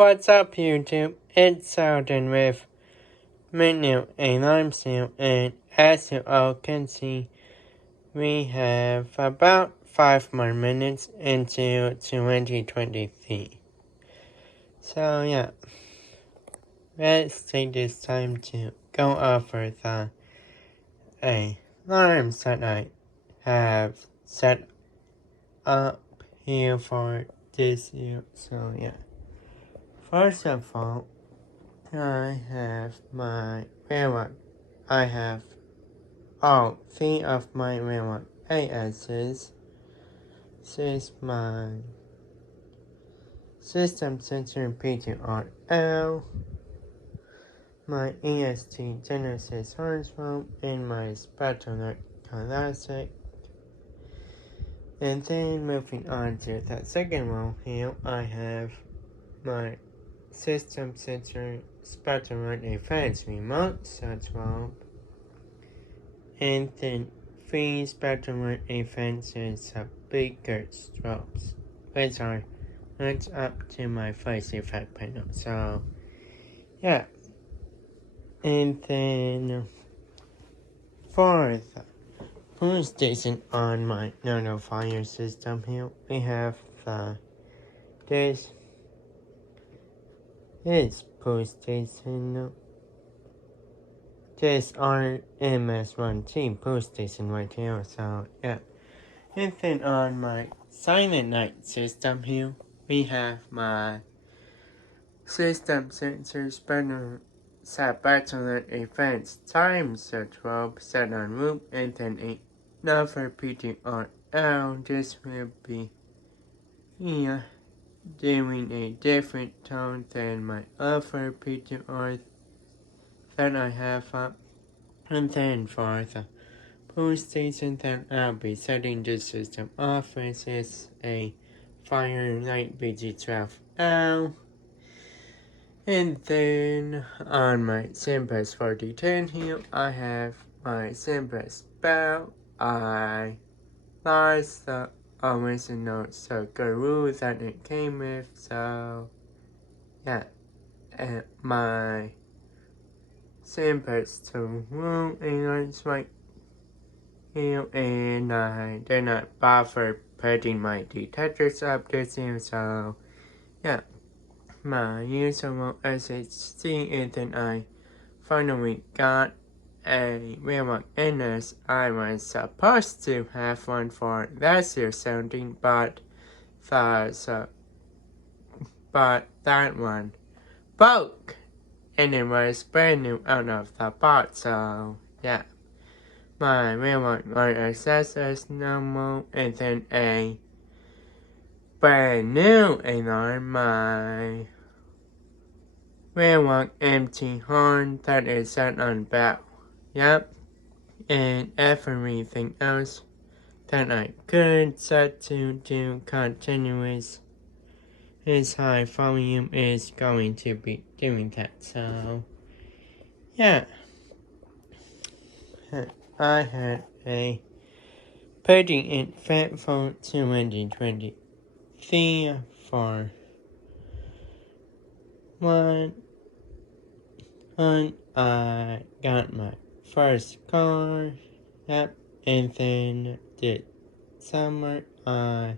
What's up, YouTube? It's Sheldon with Menu and I'm Seal, and as you all can see, we have about 5 more minutes into 2023. So yeah, let's take this time to go over the alarms that I have set up here for this year. So yeah, first of all, I have my railroad. I have all 3 of my railroad ASs. This is my system sensor PTRL, my EST Genesis Harnsville, and my Spatula Classic. And then moving on to the second row here, I have my system sensor Spatula Advanced Remote Search Rope. And then 3 Spatula Advances of bigger strokes, which are hooked up to my face effect panel. So yeah. And then for the pull station on my notifier system here, we have this pull station. This RMS1T pull station right here. So yeah. And then on my Silent Night system here, we have my system sensor spanner Spatula Advanced Time Search Rope set on loop, and then another PTRL. This will be here doing a different tone than my other PTR that I have up. And then for the pull station that I'll be setting this system off with is a Firelight BG12L. And then on my Simplex 4010 here, I have my Simplex belt. I lost the original circle that it came with, so yeah. And my Simplex 2 rule is right here, and I did not bother putting my detectors up this year, so yeah. My usual SHC, and then I finally got a railroad NS. I was supposed to have one for last year's sounding, but that one broke, and it was brand new out of the box. So yeah, my railroad access is normal, and then a brand new alarm. My railroad empty horn that is set on bell. Yep. And everything else that I could set to do continuous is high volume is going to be doing that. So yeah, I had a pretty eventful 2023 for one. I got my first car, yep, and then this summer I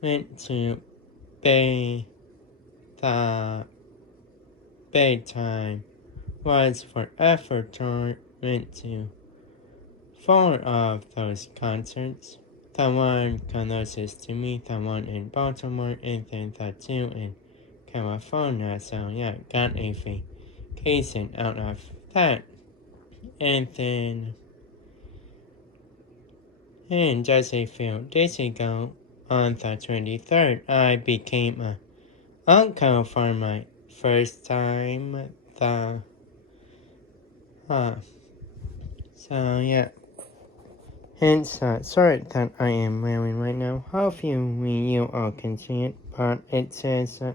went to Bay. The Bay time was forever tour. Went to 4 of those concerts. The one closest to me, the one in Baltimore, and then the 2 in California. So yeah, got a vacation out of that. And then just a few days ago, on the 23rd, I became an uncle for my first time. So yeah. Hence the shirt that I am wearing right now. Hopefully you all can see it, but it says that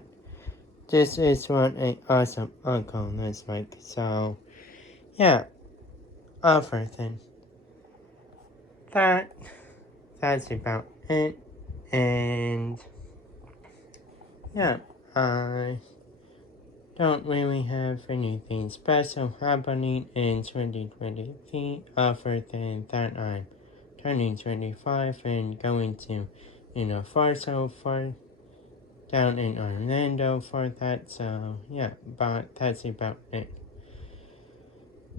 this is what an awesome uncle looks like. So yeah, other than that, that's about it. And yeah, I don't really have anything special happening in 2023 other than that I'm turning 25 and going to Universal for down in Orlando for that. So yeah, but that's about it.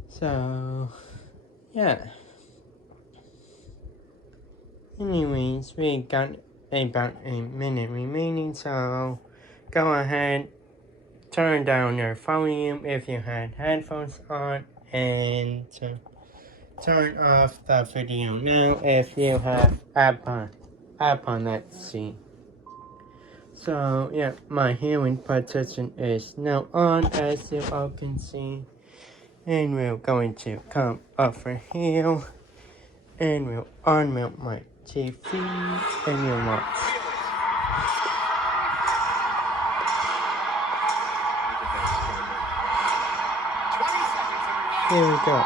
So yeah. Anyways, we got about a minute remaining, so go ahead, turn down your volume if you had headphones on, and turn off the video now if you have app on that scene. So yeah, my hearing protection is now on, as you all can see, and we're going to come over here, and we'll unmute my TV, and you'll watch. Here we go.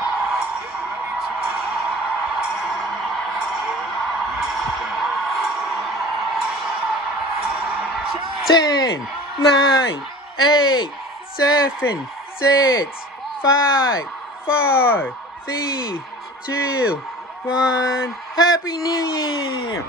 Ten, 9, 8, 7, 6, 5, 4, 3, 2, 1. Happy New Year!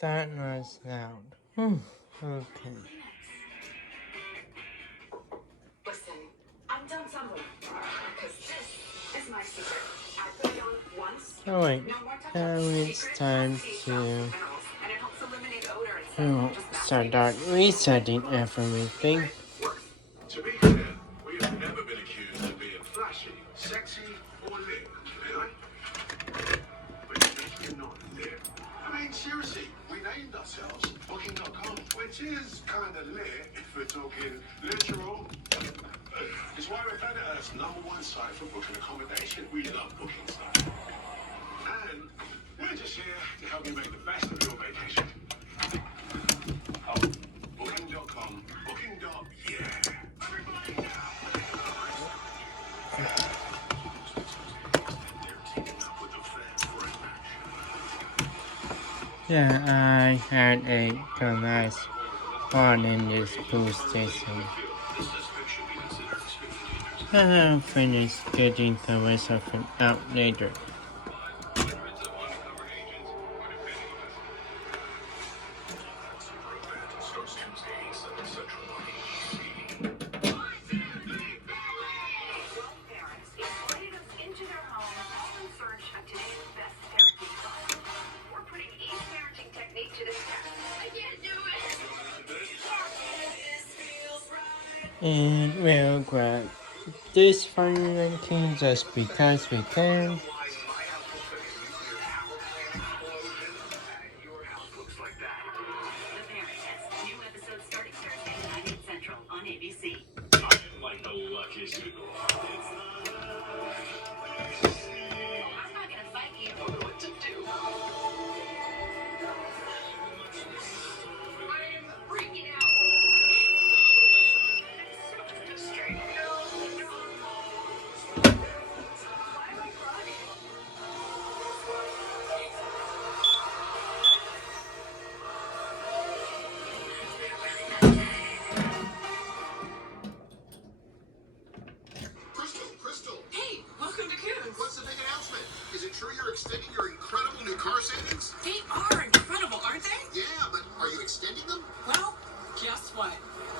That was loud. Okay. Listen, I'm done tumbling. Because this is my secret. I put it on once. Oh wait, No more touch-ups. now it's Secret time sea to minerals, and it helps eliminate odor and start resetting everything. To be clear, we have never been accused of being flashy, sexy, or lit, really. But you think you're not lit? I mean, seriously, we named ourselves Booking.com, which is kind of lit if we're talking literal. It's why we're Planet Earth's #1 site for booking accommodation. We love booking stuff. And we're just here to help you make the best of your vacation. Oh, Booking.com. Yeah. Everybody now. Yeah, I had a nice fun in this boost station. I'll finish getting the rest of it out later. And we'll grab this fire ranking just because we can. Crystal. Hey, welcome to Coons. What's the big announcement? Is it true you're extending your incredible new car savings? They are incredible, aren't they? Yeah, but are you extending them? Well, guess what?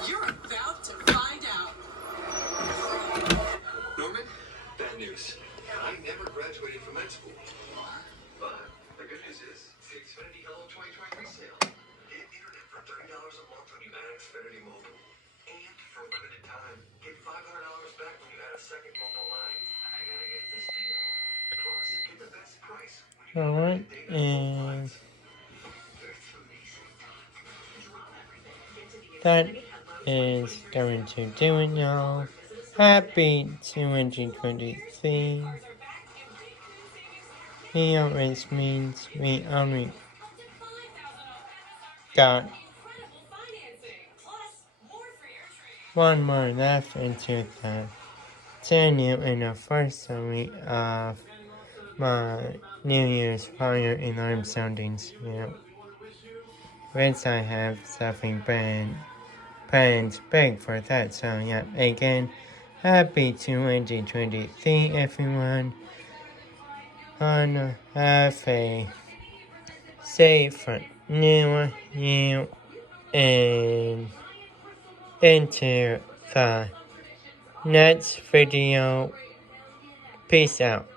You're about to find out. Norman, bad news. I never graduated from med school. But the good news is, the Xfinity Hello 2023 sale. Get internet for $30 a month when you add Xfinity Mobile. And for a limited time, get $500 back when you add a second mobile line. I gotta get this deal. Plus, get the best price when you Alright, and that is going to do it, y'all. Happy 223. Here which means we only got one more left into the 10 new in the first week of my New Year's fire alarm soundings, which I have something planned big for that. So yeah, again, happy 2023 everyone. And have a safe new year and into the next video. Peace out.